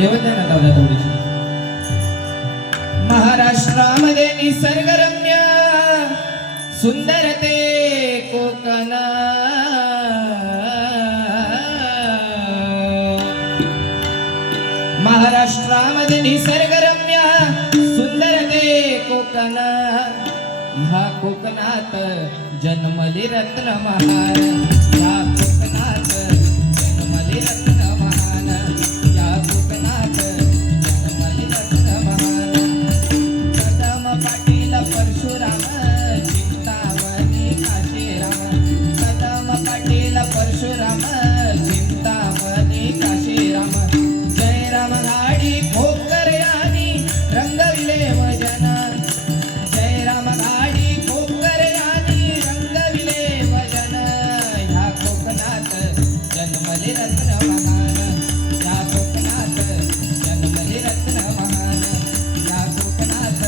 देवतांना गावला थोडीशी. महाराष्ट्रामध्ये निसर्गरम्य सुंदर ते कोकण, महाराष्ट्रामध्ये निसर्गरम्य सुंदर ते कोकण, ह्या कोकणात जन्मले रत्न महान, ह्या कोकणात जन्मले रत्न महान, या कोकणात जन्मले रत्न महान. कदम पाटील परशुराम चिंतामणी काशीराम, कदम पाटील परशुराम चिंतामणी काशीराम. जय राम गाडी खोकर यानी रंगविले भजन, जय राम गाडी खोकर यानी रंगविले भजन. ह्या कोकणात जन्मले रत्न महान, या कोकणात जन्मले रत्न महान, या कोकणात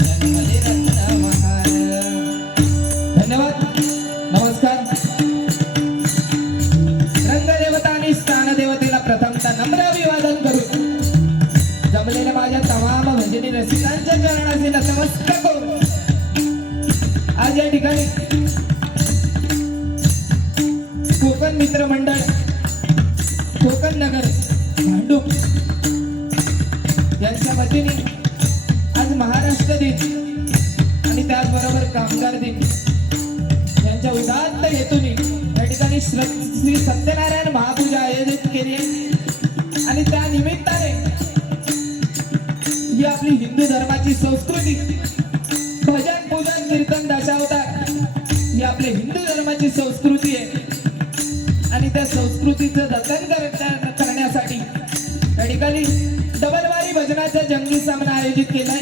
जन्मले रत्न महान. धन्यवाद. नमस्कार. रंगदेवता आणि स्थानदेवतेला प्रथमतः नम्र अभिवादन करू. जमलेल्या माझ्या तमाम भजनी रसिकांच्या चरणाचे नतमस्तक करू. आज या ठिकाणी कोकण मित्र मंडळ कोकण नगर भांडूप यांच्या वतीने आज महाराष्ट्र दिन आणि त्याचबरोबर कामगार दिन यांच्या उदात्त हेतूने या ठिकाणी श्री सत्यनारायण महापूजा आयोजित केली आहे. आणि त्या निमित्ताने ही आपली हिंदू धर्माची संस्कृती भजन पूजन कीर्तन दशावतार ही आपली हिंदू धर्माची संस्कृती आहे. आणि त्या संस्कृतीचं जतन करण्यासाठी या ठिकाणी डबलवारी भजनाचा जंगी सामना आयोजित केलाय.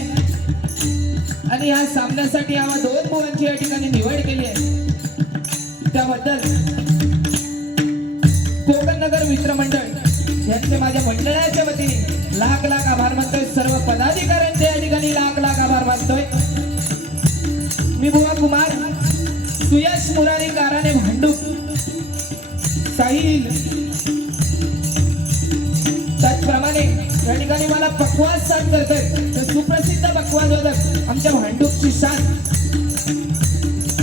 आणि या सामन्यासाठी आम्हा दोन बुवांची या ठिकाणी निवड केली आहे. त्याबद्दल कोकण नगर मित्रमंडळ यांचे माझ्या मंडळाच्या वतीने लाख लाख आभार मानतोय. सर्व पदाधिकाऱ्यांचे या ठिकाणी लाख लाख आभार मानतोय. मी बुवा कुमार सुयश मुरारी गाराने भांडूप साहिल, त्याचप्रमाणे या ठिकाणी मला पक्वाज साथ करतोय ते सुप्रसिद्ध पक्वाज वादक आमच्या भांडूपची शान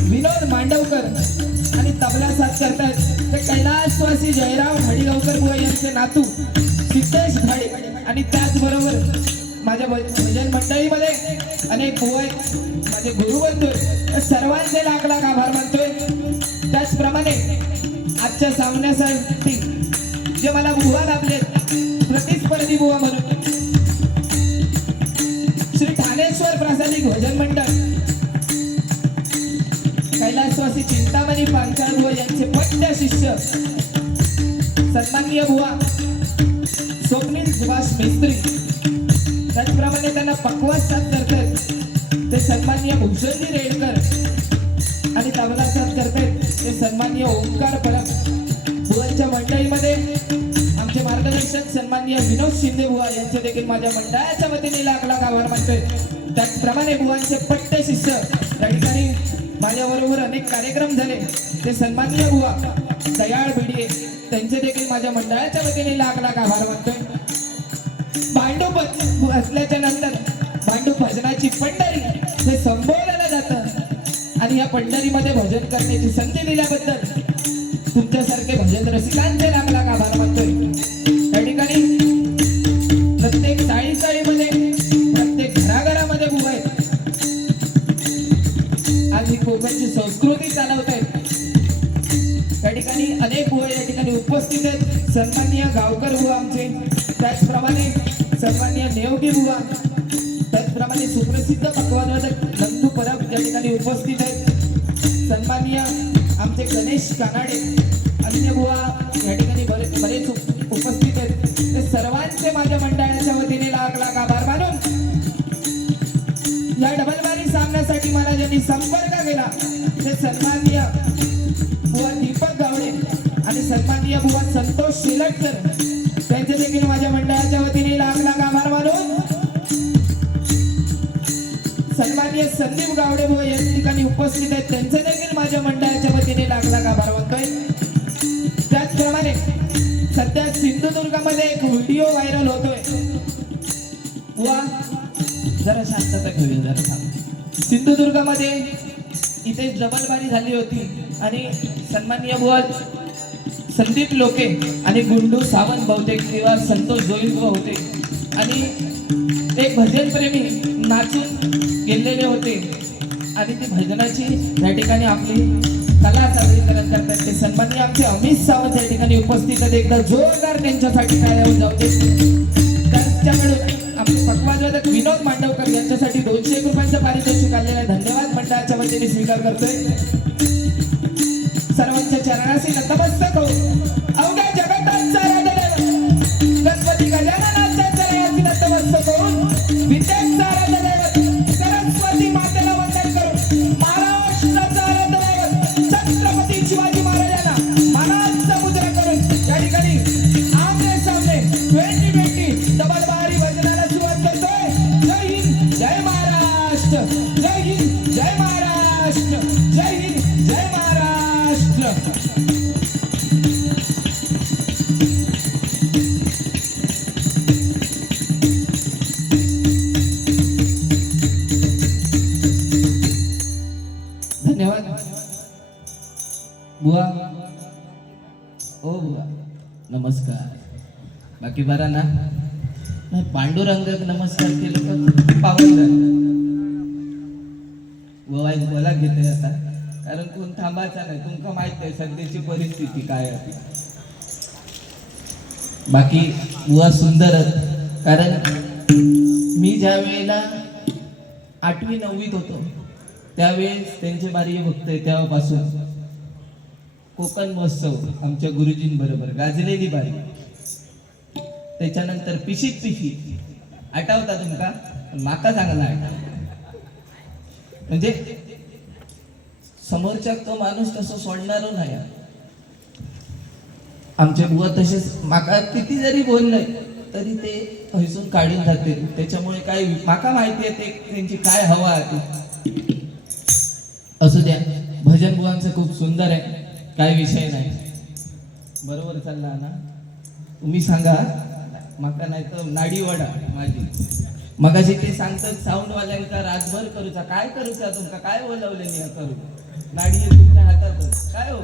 विनोद मांडवकर. आणि तबला साथ करतायत ते कैलासवासी जयराव हडिगावकर बुवा यांचे नातू सिद्धेश घाडे. आणि त्याचबरोबर माझ्या भजन मंडळीमध्ये अनेक बुवा आहेत, माझे गुरुबंधू आहेत. सर्वांचे लाख लाख आभार मानतोय. त्याचप्रमाणे आजच्या सामन्यासाठी जे मला बुवा लाभले प्रतिस्पर्धी बुवा म्हणून श्री ठाणेश्वर प्रासादिक भजन मंडळ कैलासवासी चिंतामणी पांचाळ बुवा यांचे पट्ट शिष्य सन्माननीय बुवा स्वप्नील सुभाष मिस्त्री. त्याचप्रमाणे त्यांना पक्वास साथ करतात ते सन्माननीय भूषणजी रेडकर. आणि तबला साथ करतात ते सन्माननीय ओंकार परब. बुवांच्या मंडळीमध्ये आमचे मार्गदर्शक सन्माननीय विनोद शिंदे बुवा यांचे देखील माझ्या मंडळाच्या वतीने लाख लाख आभार मानतोय. त्याचप्रमाणे बुवांचे पट्ट शिष्य या ठिकाणी माझ्याबरोबर अनेक कार्यक्रम झाले ते सन्माननीय बुवा दयाळ भिडिये त्यांचे देखील माझ्या मंडळाच्या वतीने लाख लाख आभार मानतोय. भांडूप असल्याच्या नंतर भांडूप भजनाची पंढरी हे संबोधलं जातं. आणि या पंढरीमध्ये भजन करण्याची संधी दिल्याबद्दल तुमच्यासारखे भजन रसिकांचे लाख लाख आभार मानतोय. या ठिकाणी प्रत्येक चाळीमध्ये प्रत्येक घराघरामध्ये बुवा आहेत. आज ही कोकणची संस्कृती चालवत आहेत. या ठिकाणी अनेक बुवा या ठिकाणी उपस्थित आहेत. सन्माननीय गावकर बुवा आमचे, त्याचप्रमाणे सन्माननीय नेवगी बुवा, त्याचप्रमाणे सुप्रसिद्ध पक्वादवादक नंदू परब या ठिकाणी उपस्थित आहेत. सन्माननीय आमचे गणेश कानाडे, अन्य बुवा या ठिकाणी बरेच उपस्थित आहेत. ते सर्वांचे माझ्या मंडळाच्या वतीने लाख लाख आभार मानून या डबलबारी सामन्यासाठी मला ज्यांनी संपर्क केला ते सन्माननीय बुवा दीपक गावडे आणि सन्माननीय बुवा संतोष शिलटकर त्यांचे देखील माझ्या मंडळाच्या वतीने लाख लाख आभार मानून सन्माननीय संदीप गावडे बुवा या ठिकाणी उपस्थित आहेत त्यांचे देखील माझ्या मंडळाच्या वतीने लाख लाख आभार मानतोय. त्याचप्रमाणे सध्या सिंधुदुर्गामध्ये एक व्हिडिओ व्हायरल होतोय. वा जरा शांतता घेऊया, जरा शांत. सिंधुदुर्गामध्ये इथे जबलबारी झाली होती आणि सन्माननीय बुवा संदीप लोके आणि गुंडू सावंत बहुतेक किंवा संतोष जोईल होते आणि एक भजन प्रेमी नाचून गेलेले होते आणि ती भजनाची या ठिकाणी आपली कला सादरीकरण करतात. ते सन्माननीय आमचे अमित सावंत या ठिकाणी उपस्थित आहेत. एकदा जोरदार त्यांच्यासाठी टाळ्या जाऊ दे. त्यांच्याकडून आपले पक्वाजवादक विनोद मांडवकर यांच्यासाठी 201 रुपयांचं पारितोषिक आलेलं आहे. धन्यवाद मंडळाच्या वतीने स्वीकार करतोय. सर्वांच्या चरणाशी नतमस्तक हो. अवघ्या जगताचा राजदेव गणपती गजाननाच्या चरणाशी नतमस्तक होऊन विद्येचा राजदेव सरस्वती मातेला वंदन करून महाराष्ट्राचा राजदेव छत्रपती शिवाजी महाराजांना मानाचा मुद्रा करून या ठिकाणी आमने सामने 2020 डबलबारी भजनाला सुरुवात करतोय. जय हिंद जय महाराष्ट्र, जय हिंद जय महाराष्ट्र, जय हिंद जय महाराष्ट्र. धन्यवाद बुवा. ओ बुवा नमस्कार. बाकी बरा ना? नाही पांडुरंग नमस्कार केलं का पावलं बुवा बोला घेते आता, कारण कोण थांबायचा नाही. तुमका माहित आहे सध्याची परिस्थिती काय आहे. बाकी बुवा सुंदरच, कारण मी ज्या वेळेला 8वी 9वीत होतो त्यावेळेस त्यांचे बारी बघतोय. तेव्हापासून कोकण महोत्सव आमच्या गुरुजींबरोबर गाजलेली बारी. त्याच्यानंतर पिशीत आठवता तुमका? माका चांगला आठवता. म्हणजे समोरच्या तो माणूस तसं सोडणार नाही. आमचे बुवा तसेच माका किती जरी बोललंय तरी ते पैसून काढून जाते. त्याच्यामुळे काय माका माहिती आहे ते त्यांची काय हवा आहे. असू द्या. भजन बुवांचं खूप सुंदर आहे, काय विषय नाही. बरोबर चालला ना? तुम्ही सांगा माका नाही तर नाडी वडा माझी. मगाशी ते सांगतात साऊंडवाल्यांका रातभर करूचा. काय करूचा तुमका? काय बोलवले मी करू? नाडी तुमच्या हातातच. काय हो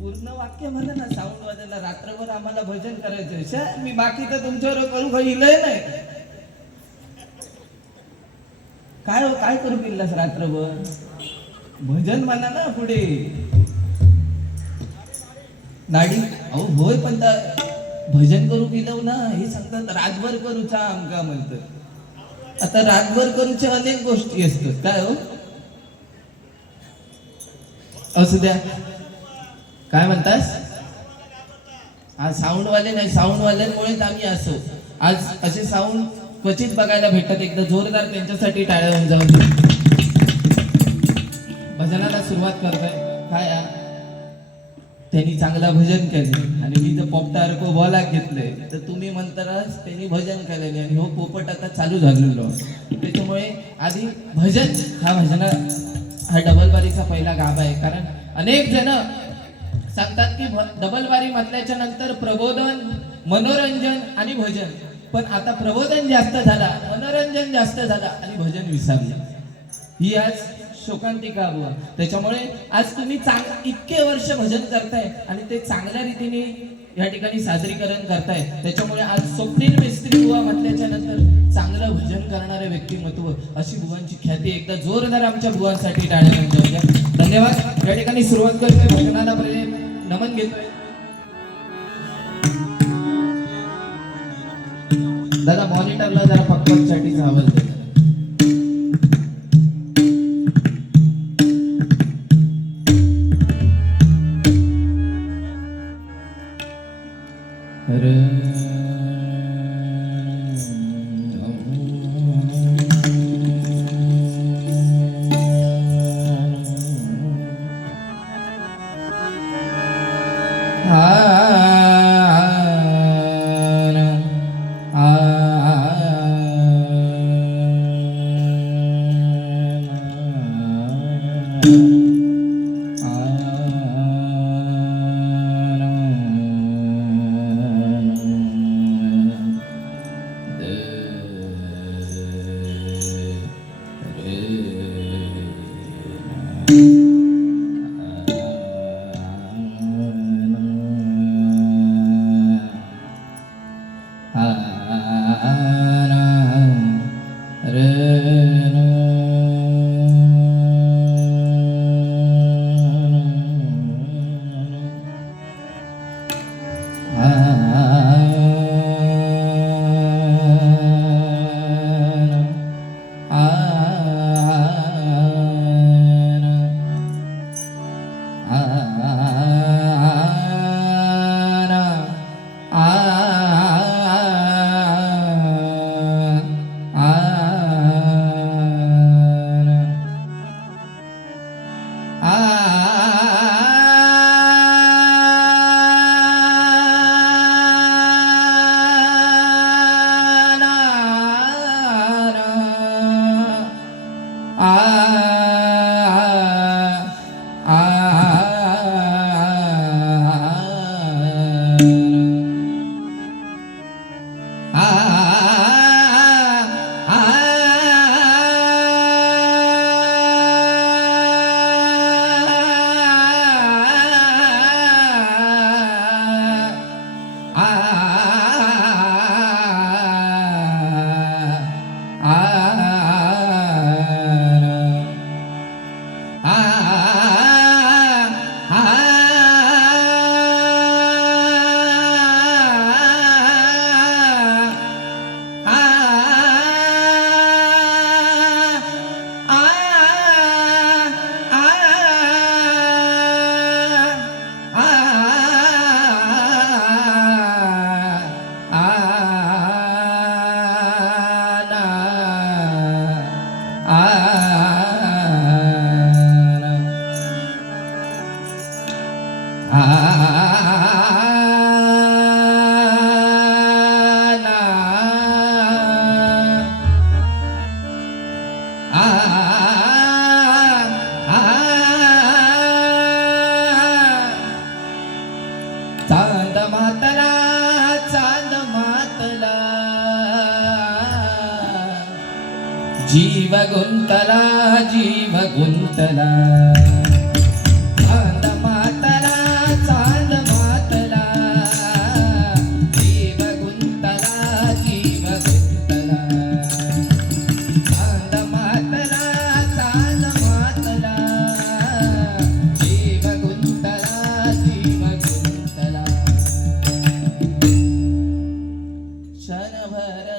पूर्ण वाक्य म्हणा ना. साऊंडवाल्यांना रात्रभर आम्हाला भजन करायचं. मी बाकी तर तुमच्यावर करू काही नाही. काय हो काय करू किल्लास रात्रभर? भजन म्हणा ना पुढे. नाडी अहो होय, पण भजन करू गेलो ना हे सांगतात रातभर करूचा आमका म्हणतात. आता रातभर करूच्या अनेक गोष्टी असतात. काय हो असू द्या. काय म्हणतास? आज साऊंडवाले नाही, साऊंडवाल्यांमुळेच आम्ही असो. आज असे साऊंड क्वचित बघायला भेटतात. एकदा जोरदार त्यांच्यासाठी टाळ्या होऊन जाऊन भजनाला सुरुवात करतोय. काय त्यांनी चांगला भजन केले आणि मी जर पोपटारको बोला घेतलंय तर तुम्ही म्हणताच त्यांनी भजन केलेले आणि हो पोपट आता चालू झालेलो. त्याच्यामुळे आधी भजन हा डबलबारीचा पहिला गाभा आहे. कारण अनेक जण सांगतात की डबलबारी म्हटल्याच्या नंतर प्रबोधन, मनोरंजन आणि भजन. पण आता प्रबोधन जास्त झाला, मनोरंजन जास्त झाला आणि भजन विसरलं. ही आज शोकांतिका बुवा. त्याच्यामुळे आज तुम्ही इतके वर्ष भजन करताय आणि ते चांगल्या रीतीने या ठिकाणी सादरीकरण करताय. त्याच्यामुळे आज स्वप्नील मिस्त्री बुवा म्हटल्याच्या नंतर चांगलं भजन करणारे व्यक्तिमत्व अशी बुवांची ख्याती. एकदा जोरदार आमच्या बुवांसाठी टाळ्या वाजवूया. धन्यवाद. या ठिकाणी सुरुवात करतोय भजनाला नमन घेतोय. दादा मॉनिटरला जरा पक्कसाठी आवाज दे. आ आ चांद मातला चांद मातला जीव गुंतला जीव गुंतला चांद मातला चांद मातला जीव गुंतला जीव गुंतला चांद मातला चांद मातला जीव गुंतला जीव गुंतला क्षणभर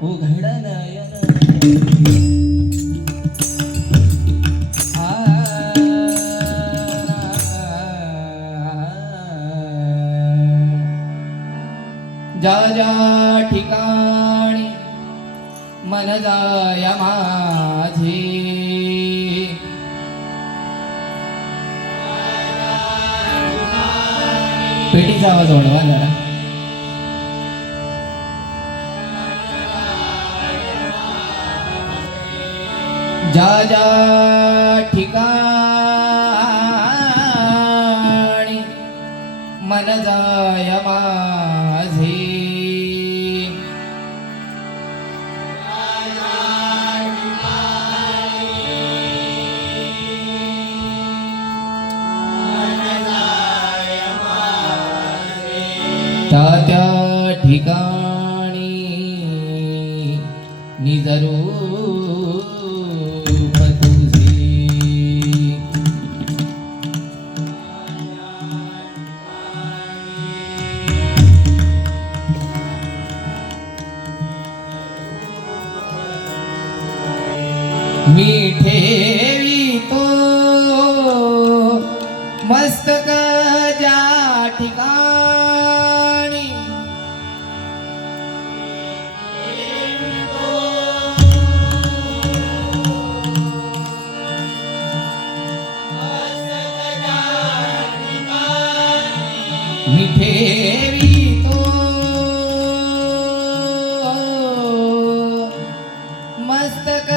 उघड नयन ज्या ज्या ठिकाणी मन जाय माझे पेटीचा आवाज वाढवा जरा ज्या ज्या ठिकाणी मन जाय माझे त्या त्या ठिकाणी निजरूप तुझे मी ठेवितो मस्तक ज्या ठिकाणी मी ठेवितो मस्तक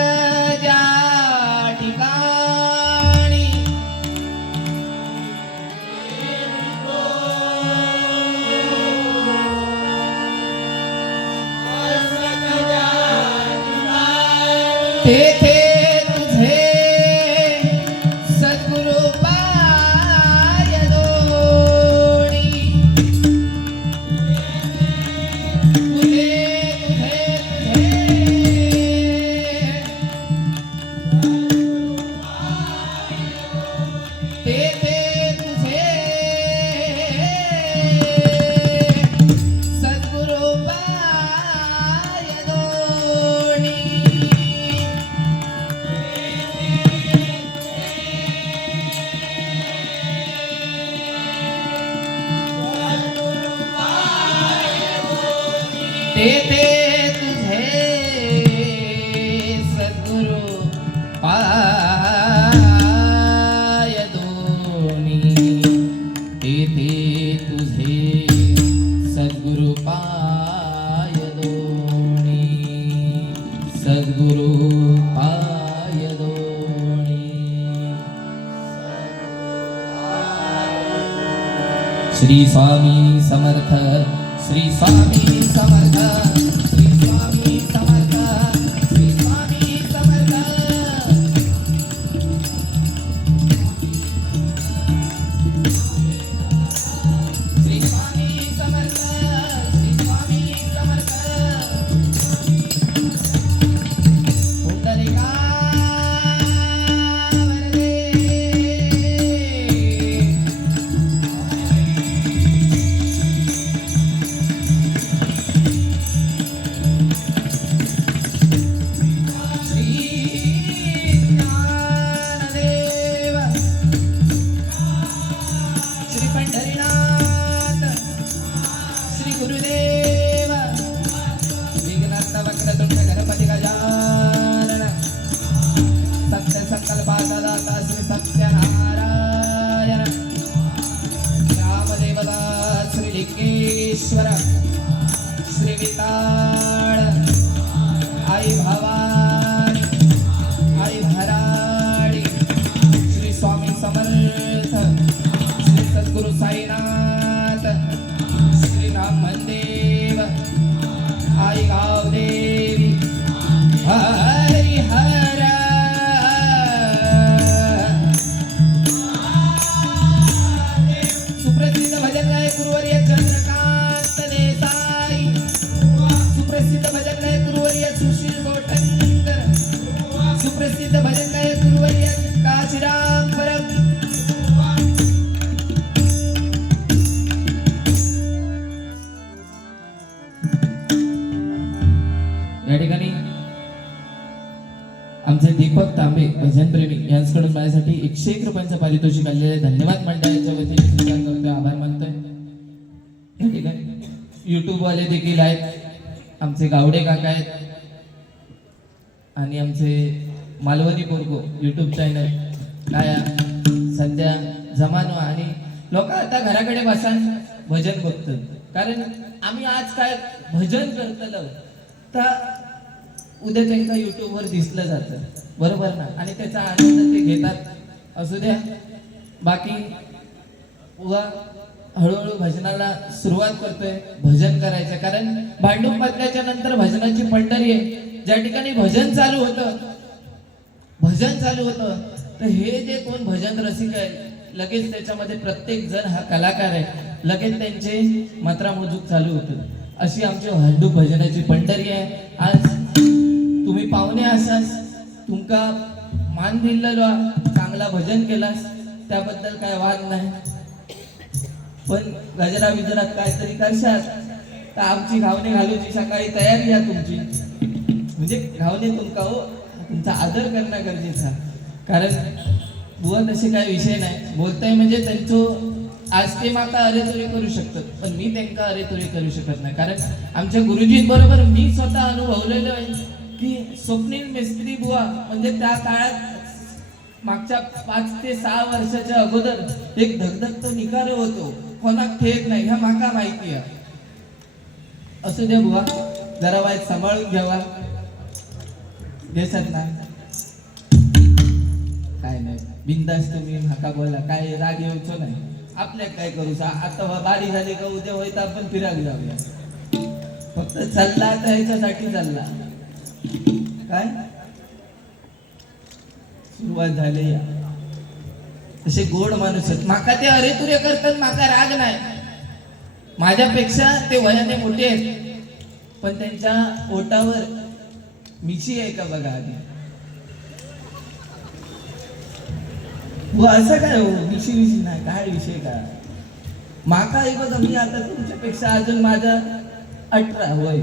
ज्या ठिकाणी तेथे तुझे सद्गुरु पाय दोडी तुझे तेथे तुझे सद्गुरु पाय दोडी तेथे तुझे सद्गुरु पाय दोनी तेथे तुझे सद्गुरु पाय दोनी सद्गुरु पाय दोनी श्री स्वामी समर्थ श्री स्वामी समर्थ श्री स्वामी समर्थ श्री स्वामी समर्थ श्री स्वामी समर्थ श्री स्वामी समर्थ पुंडलिका वरदे श्री ज्ञानदेव श्री पंढरीनाथ श्री गुरुदेव विघ्नहर्ता वक्रतुंड गणपती गजानन सत्य संकल्पाचा दाता श्री सत्यनारायण रामदेवता श्री लिंगेश्वर श्री विताळ आई भवानी आई भराडी श्री स्वामी समर्थ श्री सद्गुरु साईनाथ श्री राम मंदेव आई गावदेवी हरी हर सुप्रसिद्ध भजन गायक गुरुवर्य चंद्रकांत देसाई सुप्रसिद्ध भजन गायक गुरुवर्य सुशील गोटनकर सुप्रसिद्ध भजन गायक गुरुवर्य काशीराम परब या ठिकाणी आमचे दीपक तांबे भजनप्रेमी यांच्याकडून माझ्यासाठी 101 रुपयांचं पारितोषिक आलेले आहे. धन्यवाद मंडळाच्या वतीने स्वीकार करतोय, आभार मानतोय. या ठिकाणी युट्यूब वाले देखील आहेत, आमचे गावडे काका आहेत आणि आमचे मालवणी पोरगो युट्यूब चॅनल काय सध्या जमानो आणि लोक आता घराकडे बसान भजन बघतात. कारण आम्ही आज काय भजन करतलो तर उद्या त्यांना युट्यूबवर दिसलं जातं, बरोबर ना, आणि त्याचा आनंद ते घेतात. असू द्या, बाकी उगा हळूहळू भजनाला सुरुवात करतोय, भजन करायचं. कारण भांडूप मधल्याच्या नंतर भजनाची पंढरी आहे. ज्या ठिकाणी भजन चालू होतं तर हे जे कोण भजन रसिक आहे लगेच त्याच्यामध्ये प्रत्येक जण हा कलाकार आहे, लगेच त्यांचे मात्रा मोजूक चालू होतं. अशी आमची भांडूप भजनाची पंढरी आहे. आज तुम्ही पाहुणे असाल, तुमका मान दिलेलो, चांगला भजन केलास त्याबद्दल काय वाद नाही. पण गजरा विजरात काहीतरी करशात तर आमची घावणे घालूची सकाळी तयारी आहे तुमची. म्हणजे घावणे तुमका हो, तुमचा आदर करणं गरजेचा. कारण बुवा तसे काय विषय नाही, बोलताय म्हणजे त्यांचं आज ते माका अरेतोरे करू शकतात, पण मी त्यांना अरेतोरे करू शकत नाही. कारण आमच्या गुरुजी बरोबर मी स्वतः अनुभवलेलं आहे की स्वप्नील मिस्त्री बुवा म्हणजे त्या काळात मागच्या 5 ते 6 वर्षाच्या अगोदर एक धगधगतो निकार होतो, कोणाक ठेक नाही, ह्या माका माहिती आहे. असू द्या बुवा, जरा वाईट सांभाळून घ्यावा, देशात ना काय नाही, बिंदास तुम्ही माका बोला, काय राग येऊचो नाही. आपल्या काय करू आता बारी झाली का उद्या होय तर आपण फिरायला जाऊया. फक्त चालला तर ह्याच्यासाठी चालला काय सुरुवात झाली. तसे गोड माणूस आहेत, माका ते अरेतुरे करतात, माका राग नाही. माझ्यापेक्षा ते वयाने मोठे आहेत, पण त्यांच्या ओटावर मिशी आहे का बघा आधी. असं काय हो, मिशी नाही काय विषय काय. माका बघा, मी आता तुमच्यापेक्षा अजून माझा 18 वय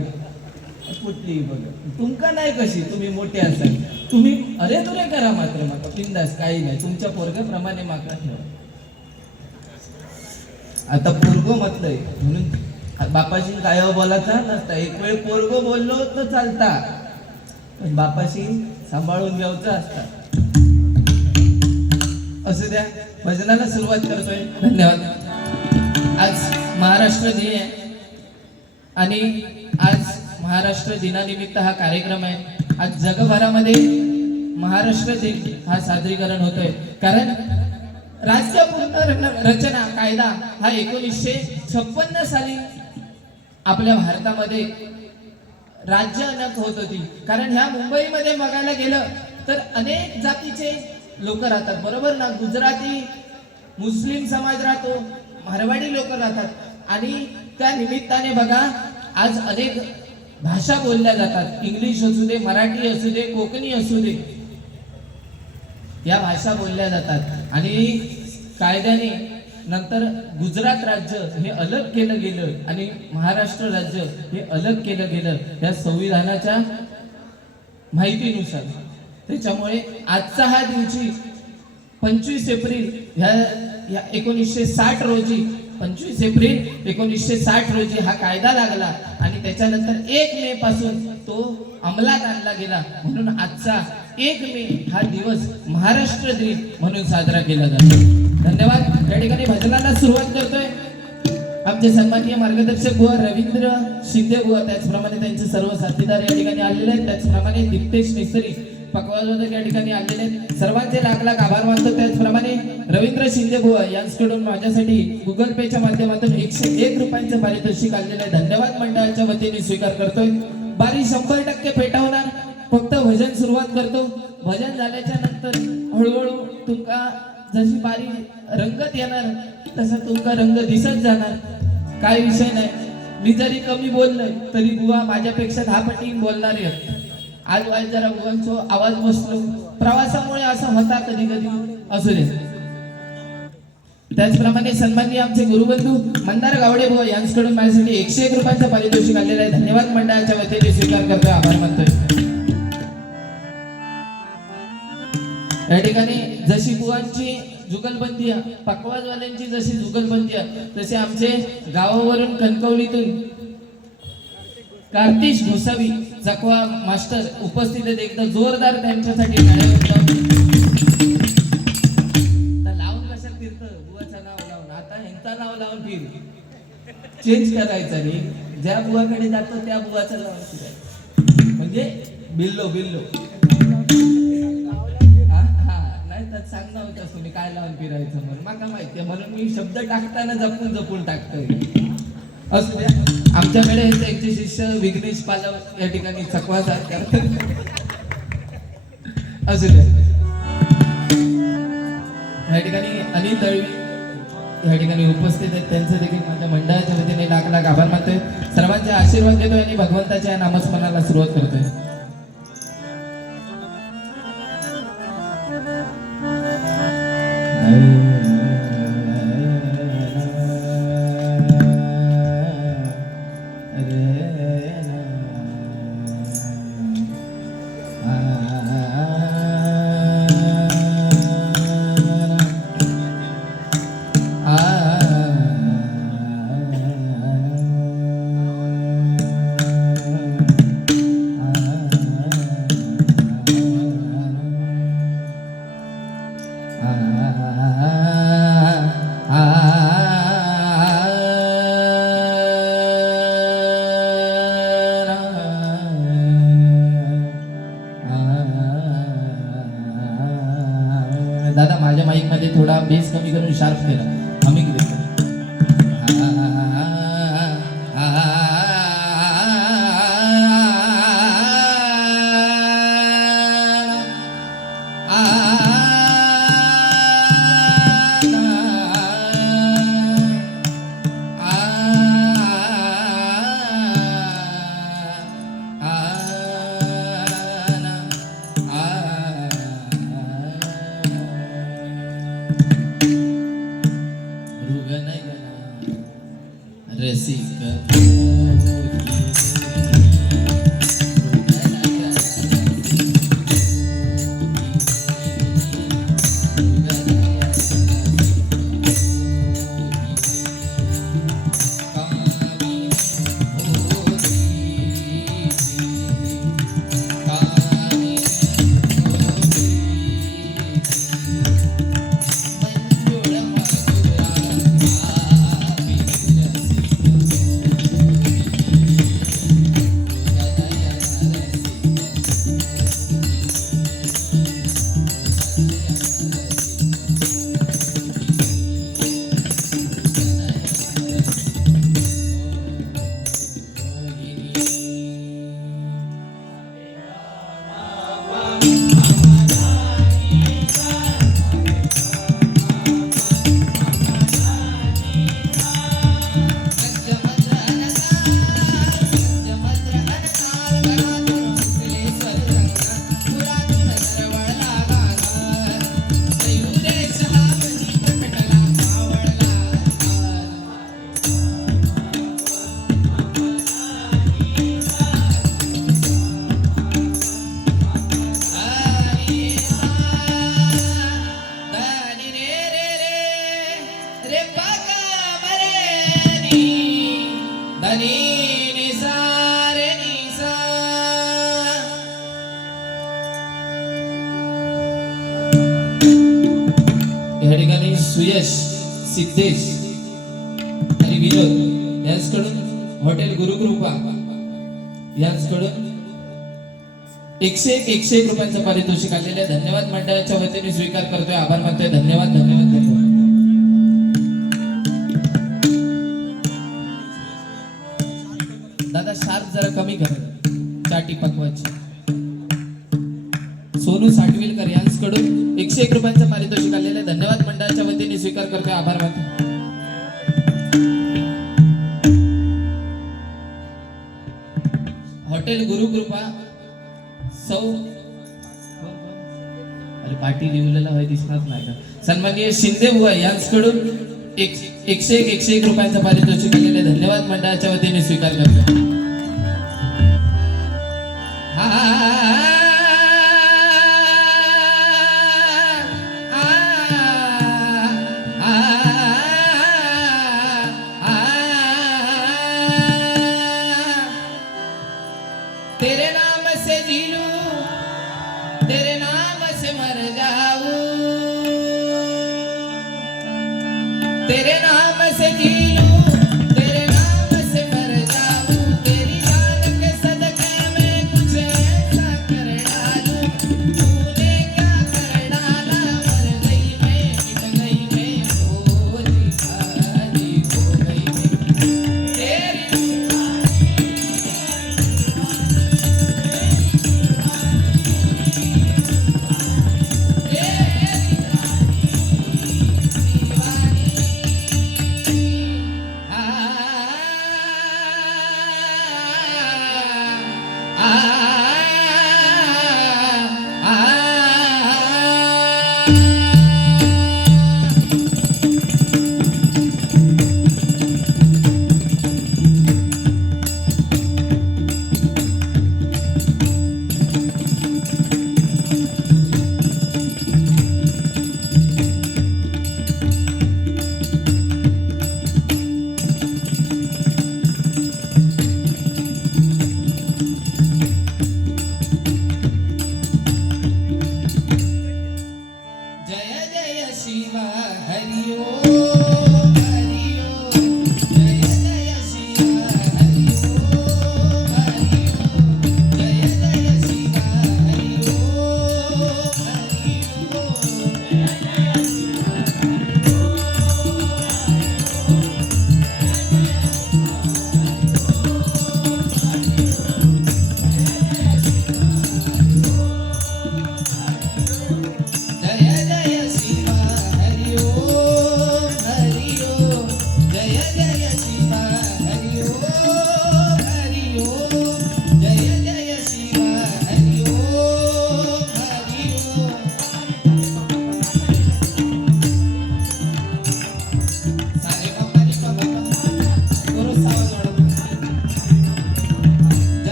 कुठली बघा, तुमका नाही कशी, तुम्ही मोठे असाल, तुम्ही अरे तुरे करा, मात्र माका बिंदास काही नाही, तुमच्या पोरगाप्रमाणे माका ठेवा. आता पोरगो म्हटलंय म्हणून बापाशी काय बोलायचा नसता. एक वेळ पोरगो बोललो तर चालता, पण बापाशी सांभाळून घ्यायचं असता. असू द्या, भजनाला सुरुवात करतोय. धन्यवाद. आज महाराष्ट्र दिन आहे आणि आज महाराष्ट्र दिनानिमित्त हा कार्यक्रम आहे. आज जगभरामध्ये महाराष्ट्र दिन हा साजरीकरण होतोय. कारण राज्य पुनर्रचना कायदा हा 1956 साली आपल्या भारतामध्ये राज्य अनेक होत होती. कारण ह्या मुंबईमध्ये बघायला गेलं तर अनेक जातीचे लोक राहतात, बरोबर ना. गुजराती मुस्लिम समाज राहतो, मारवाडी लोक राहतात आणि त्या निमित्ताने बघा आज अनेक भाषा बोलल्या जातात. इंग्लिश असू दे, मराठी असू दे, कोकणी असू दे, या भाषा बोलल्या जातात. आणि कायद्याने नंतर गुजरात राज्य हे अलग केलं गेलं आणि महाराष्ट्र राज्य हे अलग केलं गेलं या संविधानाच्या माहितीनुसार. त्याच्यामुळे आजचा हा दिवशी 25 एप्रिल ह्या 1960 रोजी 25 एप्रिल 1960 रोजी हा कायदा लागला आणि त्याच्यानंतर 1 मे पासून तो अंमलात आणला गेला. म्हणून आजचा 1 मे हा दिवस महाराष्ट्र दिन म्हणून साजरा केला जातो. धन्यवाद. या ठिकाणी भजनाला सुरुवात करतोय. आमचे सन्माननीय मार्गदर्शक बुवा रवींद्र शिंदे बुवा, त्याचप्रमाणे त्यांचे सर्व साथीदार या ठिकाणी आलेले आहेत. त्याचप्रमाणे दीप्तेश निसरी पकवाजवादक या ठिकाणी आलेले आहेत. सर्वांचे लाख लाख आभार मानतो. त्याचप्रमाणे रवींद्र शिंदे बुवा यांच्याकडून माझ्यासाठी गुगल पेच्या माध्यमातून 101 रुपयांचं पारितोषिक आलेलं आहे. धन्यवाद मंडळाच्या वतीने स्वीकार करतोय. बारी 100% पेटवणार. फक्त भजन सुरुवात करतो. भजन झाल्याच्या नंतर हळूहळू तुमका जशी बारी रंगत येणार तसा तुमका रंग दिसत जाणार. काय विषय नाही. मी जरी कमी बोललोय तरी बुवा माझ्यापेक्षा 10 पटीने बोलणार आहेत. आज वाईट जरा बुवांचा आवाज बसलो. प्रवासामुळे असं होता कधी कधी, असू दे. त्याचप्रमाणे सन्माननीय आमचे गुरुबंधू मंदार गावडे बुवा यांच्याकडून माझ्यासाठी 101 रुपयांचं पारितोषिक आलेलं आहे. धन्यवाद मंडळाच्या वतीने स्वीकार करतोय, आभार मानतोय. या ठिकाणी जशी बुवांची जुगलबंदी आहे, पकवाजवाल्यांची जशी जुगलबंदी आहे, तसे आमचे गावावरून कणकवलीतून कार्तिश घोसावी जकवा मास्टर उपस्थित आहेत. एकदा जोरदार त्यांच्यासाठी टाळ्या लावून कशा फिरत बुवाचं नाव लावून. आता ह्यांचा नाव लावून फिर चेंज करायचं रे. ज्या बुवाकडे जातो त्या बुवाचं लावून फिरायचं म्हणजे बिल्लो बिल्लो. सांगणार होतास तुम्ही काय लावून फिरायचं म्हणून मला माहितीये, म्हणून मी शब्द टाकताना जपून जपून टाकतोय. असू द्या. आमच्याकडे त्यांचे शिष्य विघ्नेश पालव या ठिकाणी चकवा करतात. असू द्या. या ठिकाणी अनिल दळवी या ठिकाणी उपस्थित आहेत. त्यांचं देखील माझ्या मंडळाच्या वतीने लाख लाख आभार मानतोय. सर्वांचे आशीर्वाद घेतोय आणि भगवंताच्या नामस्मरणाला सुरुवात करतोय. दादा माझ्या माईक मध्ये थोडा बेस कमी करून शार्प केला. आम्ही किती यश, सिद्धेश आणि विनोद यांच्याकडून हॉटेल गुरुकृपा यांच्याकडून 101 रुपयांचं पारितोषिक आलेले आहे. धन्यवाद मंडळाच्या वतीने स्वीकार करतोय, आभार मानतोय. धन्यवाद धन्यवाद धन्यवाद. दादा शार्प जरा कमी करा चाटी पकवाची. सोनू साठविलकर यांच्याकडून 101 रुपयांचं पारितोषिक आलेलं आहे. धन्यवाद मंडळाच्या वतीने स्वीकार करतोय, आभार मानतो. हॉटेल गुरुकृपा सौ अरे पाटी लिहिलेला होय दिसणार नाही का. सन्माननीय शिंदे बुवा यांच्याकडून 101 रुपयांचं पारितोषिक आलेलं आहे. धन्यवाद मंडळाच्या वतीने स्वीकार करतोय. तेरे नाम से जी लूं, तेरे नाम से मर जाऊं, तेरे नाम से जी लूं, तेरे नाम से मर जाऊं, तेरी जान के सदके में कुछ ऐसा कर डालूं, तूने क्या कर डाला, मर गई मैं, मिट गई मैं, हो जी खाली हो गई मैं, तेरी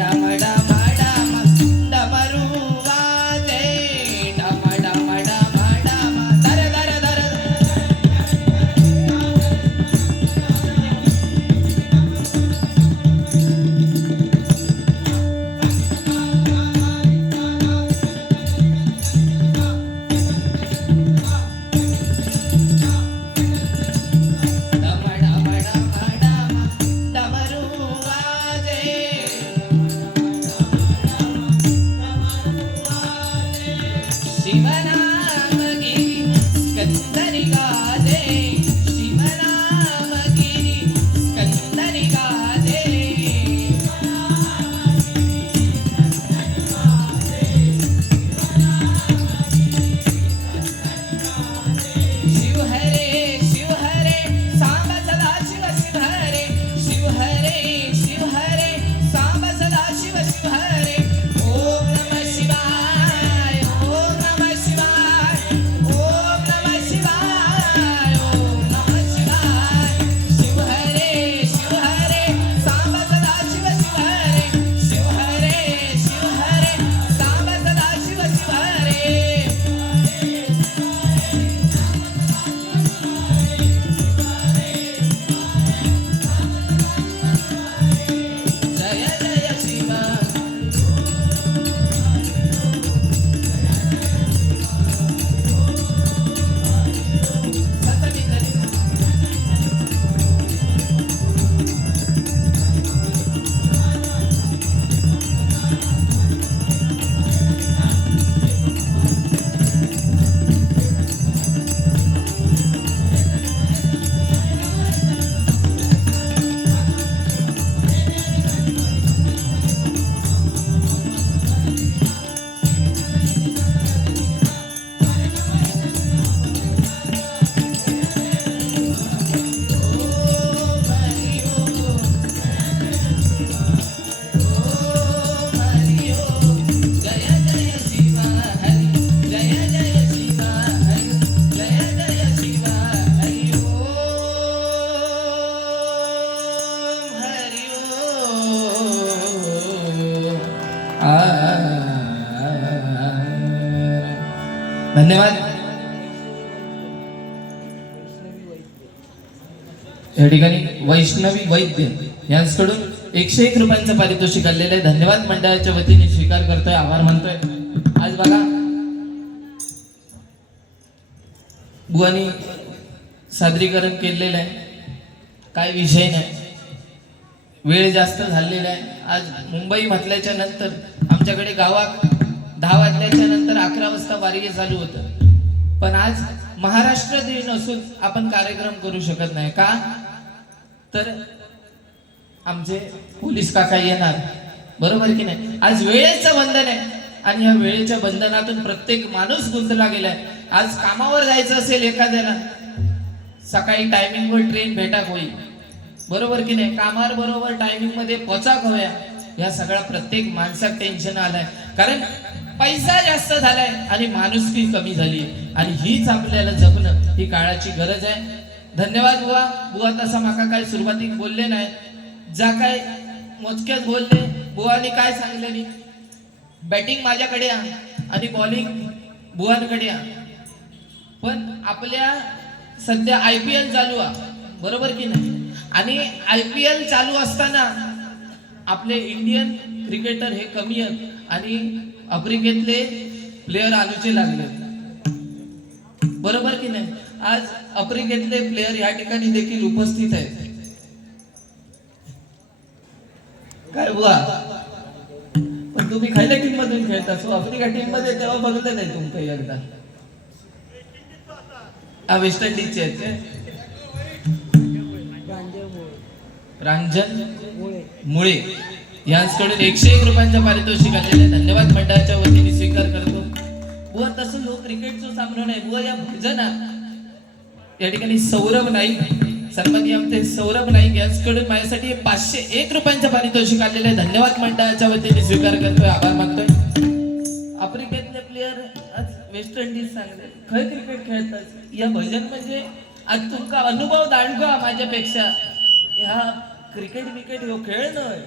डम डम डम डमरू वाजे डम डम डम डम दर दर दर धन्यवाद. या ठिकाणी वैष्णवी वैद्य यांच्याकडून 101 रुपयांचं पारितोषिक आलेलं आहे. धन्यवाद मंडळाच्या वतीने स्वीकार करतोय, आभार मानतोय. आज बघा बुवानी सादरीकरण केलेलं आहे, काय विषय नाही, वेळ जास्त झालेला आहे. आज मुंबई म्हटल्याच्या नंतर आमच्याकडे गावात 10 वाजल्याच्या नंतर 11 वाजता वारी चालू होतं, पण आज महाराष्ट्र दिन असून आपण कार्यक्रम करू शकत नाही. का तर आमचे पोलीस काका येणार, बरोबर की नाही. आज वेळेचं बंधन आहे आणि या वेळेच्या बंधनातून प्रत्येक माणूस गुंतला गेलाय. आज कामावर जायचं असेल एखाद्याला, सकाळी टायमिंग वर ट्रेन भेटा होईल, बरोबर की नाही. कामावर बरोबर टायमिंग मध्ये पोचाक हव्या, या सगळ्या प्रत्येक माणसात टेन्शन आलाय, कारण पैसा जास्त झालाय आणि माणुसकी कमी झाली, आणि हीच आपल्याला जपणं ही काळाची गरज आहे. धन्यवाद बुवा. बुवा तसा माका काय सुरुवातीक बोलले नाही, जा काय मोजक्याच बोलले. बुवानी काय सांगले, बॅटिंग माझ्याकडे आणि बॉलिंग बुवांकडे. पण आपल्या सध्या IPL चालू आहे, बरोबर की नाही. आणि IPL चालू असताना आपले इंडियन क्रिकेटर हे कमी आहेत आणि आफ्रिकेतले प्लेयर आलूचे लागले, बरोबर की नाही. आज आफ्रिकेतले प्लेयर या ठिकाणी देखील उपस्थित आहेत. काय बुवा, पण तुम्ही खयल्या टीम मधून खेळता, सो आफ्रिका टीम मध्ये तेव्हा बघितलं नाही तुमचं एकदा. वेस्ट इंडिजचे आहेत रांजन मुळे यांच्याकडून 101 रुपयांचं पारितोषिक आलेलं आहे. धन्यवाद मंडळाच्या वतीने स्वीकार करतो. बुवा तसं लोक क्रिकेटचं सामना नाही बुवा, या भजनात या ठिकाणी सौरभ नाईक, सन्माननीय आमचे सौरभ नाईक यांच्याकडून माझ्यासाठी 501 रुपयांचं पारितोषिक आलेलं आहे. धन्यवाद मंडळाच्या वतीने स्वीकार करतोय, आभार मानतोय. आफ्रिकेतले प्लेयर आज वेस्ट इंडिज सांगले खय क्रिकेट खेळतात. या भजन म्हणजे आज तुमका अनुभव दांडगा माझ्यापेक्षा. ह्या क्रिकेट विकेट ह्यो खेळ नव्हे,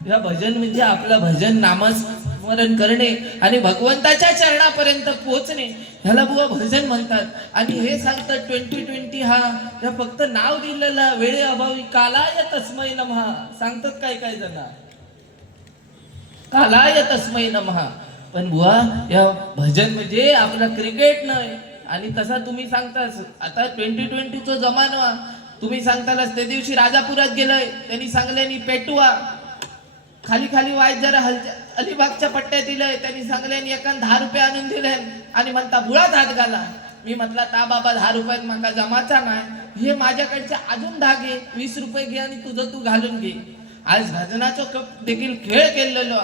या भजन म्हणजे आपलं भजन नामस्मरण करणे आणि भगवंताच्या चरणापर्यंत पोहोचणे, ह्याला बुवा भजन म्हणतात. आणि हे सांगतात 2020 हा या फक्त नाव दिलेला वेळे अभावी कालाय तस्मै नमः सांगतात काय काय जण, कालाय तस्मै नमः. पण बुवा या भजन म्हणजे आपला क्रिकेट नाही. आणि तसा तुम्ही सांगताच आता 2020 जमाना तुम्ही सांगतालच. त्या दिवशी राजापुरात गेलोय, त्यांनी सांगल्यानी पेटवा खाली खाली वाईट जरा अलिबागच्या पट्ट्यात दिलंय, त्यांनी सांगल्यानी एकान 10 रुपये आणून दिले आणि म्हणता बुळात हात घाला. मी म्हटला ता बाबा 10 रुपयात माका जमाचा नाही, हे माझ्याकडचे अजून 10 घे, 20 रुपये घे आणि तुझं तू घालून घे. आज भजनाचा कप देखील खेळ केलेलो.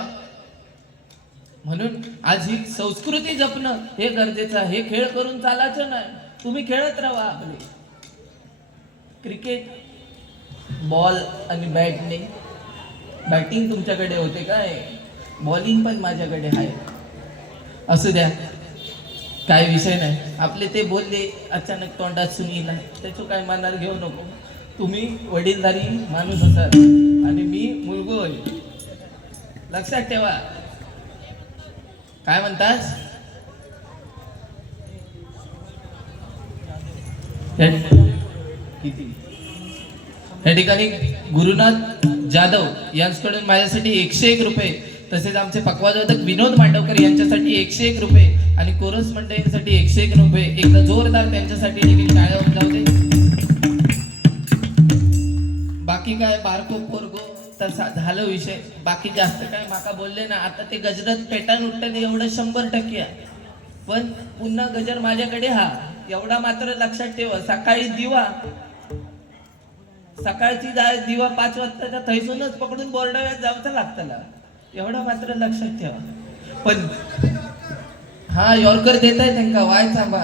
म्हणून आज ही संस्कृती जपणं हे गरजेचं आहे. हे खेळ करून चालायचं नाही, तुम्ही खेळत राहा आपले. क्रिकेट बॉल आणि बॅटने, बॅटिंग तुमच्याकडे होते काय, बॉलिंग पण माझ्याकडे आहे. असू द्या, काय विषय नाही. आपले ते बोलले अचानक तोंडात सुनील त्याचं काय मनात घेऊ नको. तुम्ही वडीलधारी माणूस असाल आणि मी मुलगो होईल, लक्षात ठेवा. काय म्हणतास? या ठिकाणी गुरुनाथ जाधव यांच्याकडून माझ्यासाठी 101 रुपये, तसेच आमचे पक्वाजोदक विनोद मांडवकर यांच्यासाठी 101 रुपये आणि कोरस मंडळींसाठी 101 रुपये. एकदा जोरदार त्यांच्यासाठी देखील टाळ्या वाजवू दे. बाकी काय बारको पोरगो तसा झालं विषय, बाकी जास्त काय माका बोलले ना. आता ते गजरात पेटान उठतं एवढं 100% आहे. पण पुन्हा गजर माझ्याकडे हा, एवढा मात्र लक्षात ठेवा. सकाळी दिवा, सकाळची दिवा 5 वाजताच्या थैसूनच पकडून बोर्डाव्यात जावचं लागतं, एवढं मात्र लक्षात ठेवा. पण हा यॉर्कर देताय त्यांका, वाय थांबा,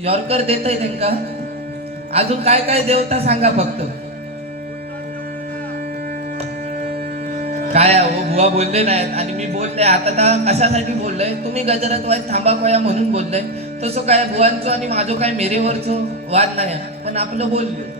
यॉर्कर देताय त्यांका. अजून काय काय देवता सांगा फक्त. काय हो बुवा बोलले नाहीत आणि मी बोलले. आता कशासाठी बोललोय, तुम्ही गजरात वाईट थांबा कोया म्हणून बोललोय. तसं काय बुवांचो आणि माझं काय मेरेवरचो वाद नाही, पण आपलं बोललो.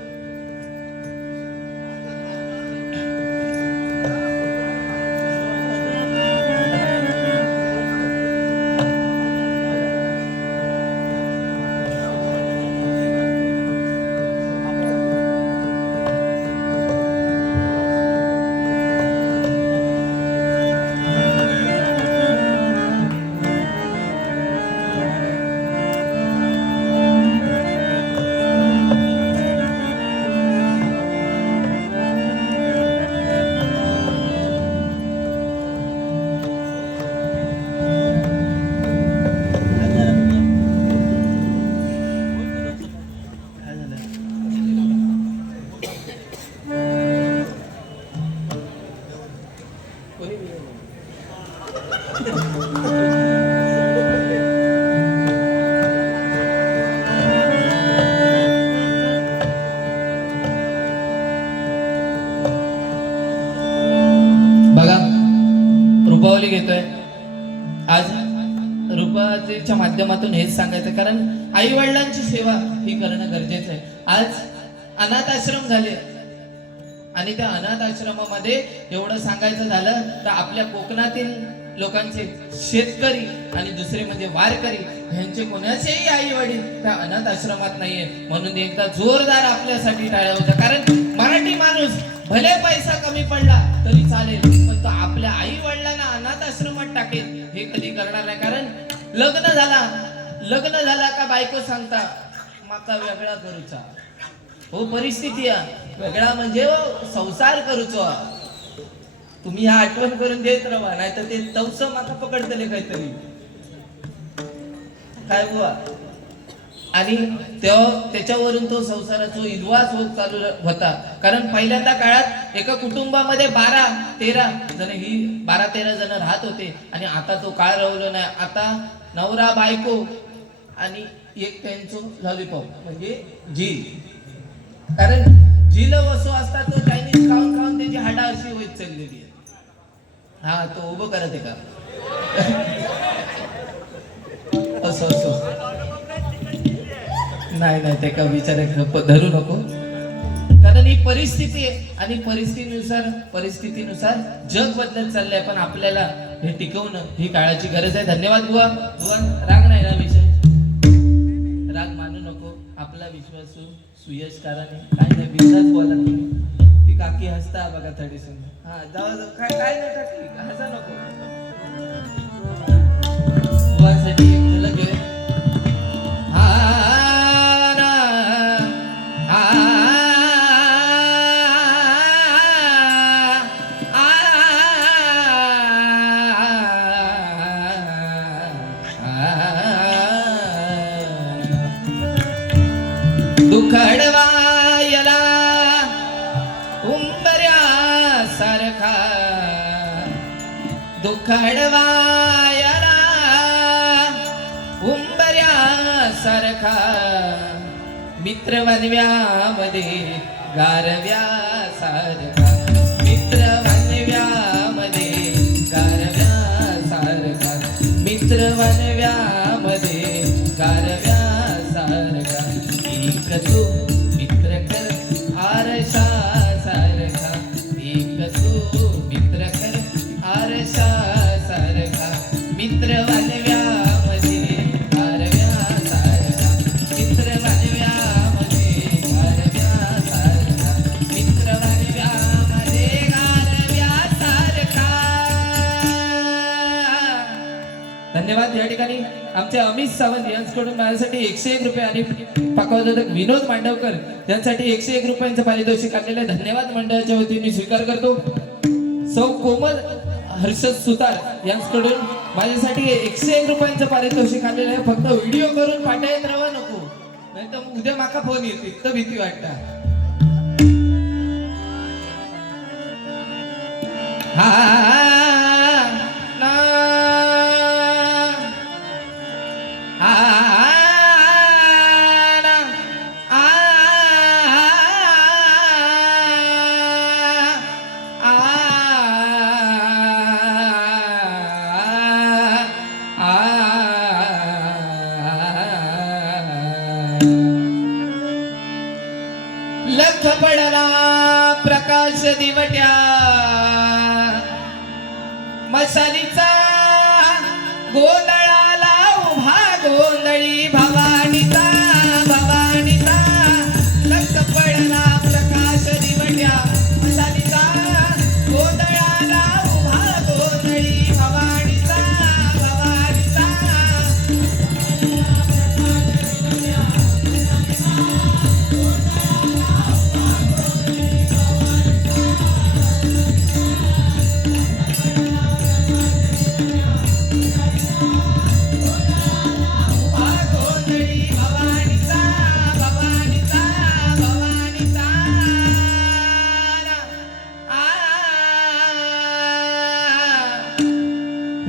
बघा रुपावली घेतोय आज. रुपाच्या माध्यमातून हेच सांगायचं, कारण आई वडिलांची सेवा ही करणं गरजेचं आहे. आज अनाथ आश्रम झाले आणि त्या अनाथ आश्रमामध्ये एवढं सांगायचं झालं तर आपल्या कोकणातील लोकांचे शेतकरी आणि दुसरे म्हणजे वारकरी यांचे कोणाचेही आई वडील त्या अनाथ आश्रमात नाहीये. म्हणून एकदा जोरदार आपल्यासाठी टाळ्या होत्या. कारण मराठी माणूस भले पैसा कमी पडला तरी चालेल, पण तो आपल्या आई वडिलांना अनाथ आश्रमात टाकेल हे कधी करणार नाही. कारण लग्न झाला का बायको सांगता माका वेगळा करूचा, हो परिस्थिती वेगळा म्हणजे संसार करूचो. तुम्ही ह्या आठवण करून देत राहा, नाही तर ते तवस माका पकडतले काहीतरी काय बुवा. आणि त्याच्यावरून तो संसाराचा इद्वास होत चालू होता. कारण पहिल्यांदा काळात एका कुटुंबामध्ये 12-13 जण ही 12-13 जण राहत होते आणि आता तो काळ राहिलो नाही. आता नवरा बायको आणि एक त्यांचं लॉलीपॉप म्हणजे झील. कारण झील वसो असतात तो चायनीज खाऊन खाऊन त्याची हाडा अशी होत चाललेली आहे. हा तो उभं करत आहे का असं असं नाही नाही ते का विचार धरू नको. कारण ही परिस्थिती आहे आणि परिस्थितीनुसार जग बदलत चाललंय, पण आपल्याला हे टिकवणं ही काळाची गरज आहे. धन्यवाद बुवा. बुवा राग नाही ना विषय, राग मानू नको. आपला विश्वास सुयश कारण काय नाही, बिंदास बोला तुम्ही. ती काकी हसता बघा थोडी सुंदर. हा जाऊ जाऊ, काय नाही काकी, हसा नको. बुवांसाठी एक झलक घेऊया. दुखडवायला उंबऱ्या सारखा, दुखडवायला उंबऱ्या सारखा, मित्र वनव्यामध्ये गारव्या सारखा, मित्र वनव्यामध्ये गारव्या सारखा, मित्र वनव्यामध्ये गारव्या सारखा, एक तू मित्र कर आरशा सारखा, एक तू मित्र कर आरशा सारखा, मित्र वनव्यामध्ये गारव्या सारखा, मित्र वनव्यामध्ये गारव्या सारखा, मित्र वनव्यामध्ये गारव्या सारखा. धन्यवाद. या ठिकाणी आमचे अमित सावंत यांच्याकडून माझ्यासाठी 101 रुपये आणि पाकवादक विनोद मांडवकर यांसाठी 101 रुपयांचं पारितोषिक आलेलं आहे. धन्यवाद मंडळाच्या वतीने मी स्वीकार करतो. सौ कोमल हर्षद सुतार यांच्याकडून माझ्यासाठी 101 रुपयांचं पारितोषिक आलेलं आहे. फक्त व्हिडिओ करून पाठवत राहा नको, नाही तर उद्या माका फोन येते, इतकं भीती वाटतं. लख पडला प्रकाश दिवट्या, मशालीचा गोंधळाला उभा गोंधळी भवानीचा, भवानीचा. लख पडला प्रकाश दिवट्या, मशालीचा गोंधळाला उभा गोंधळी भवानीचा, भवानीचा.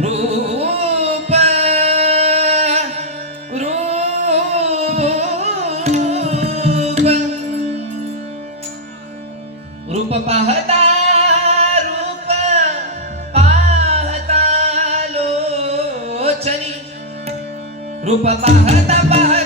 रूप रूप रूप पाहता, रूप पाहता लोचनी, रूप पाहता पाहता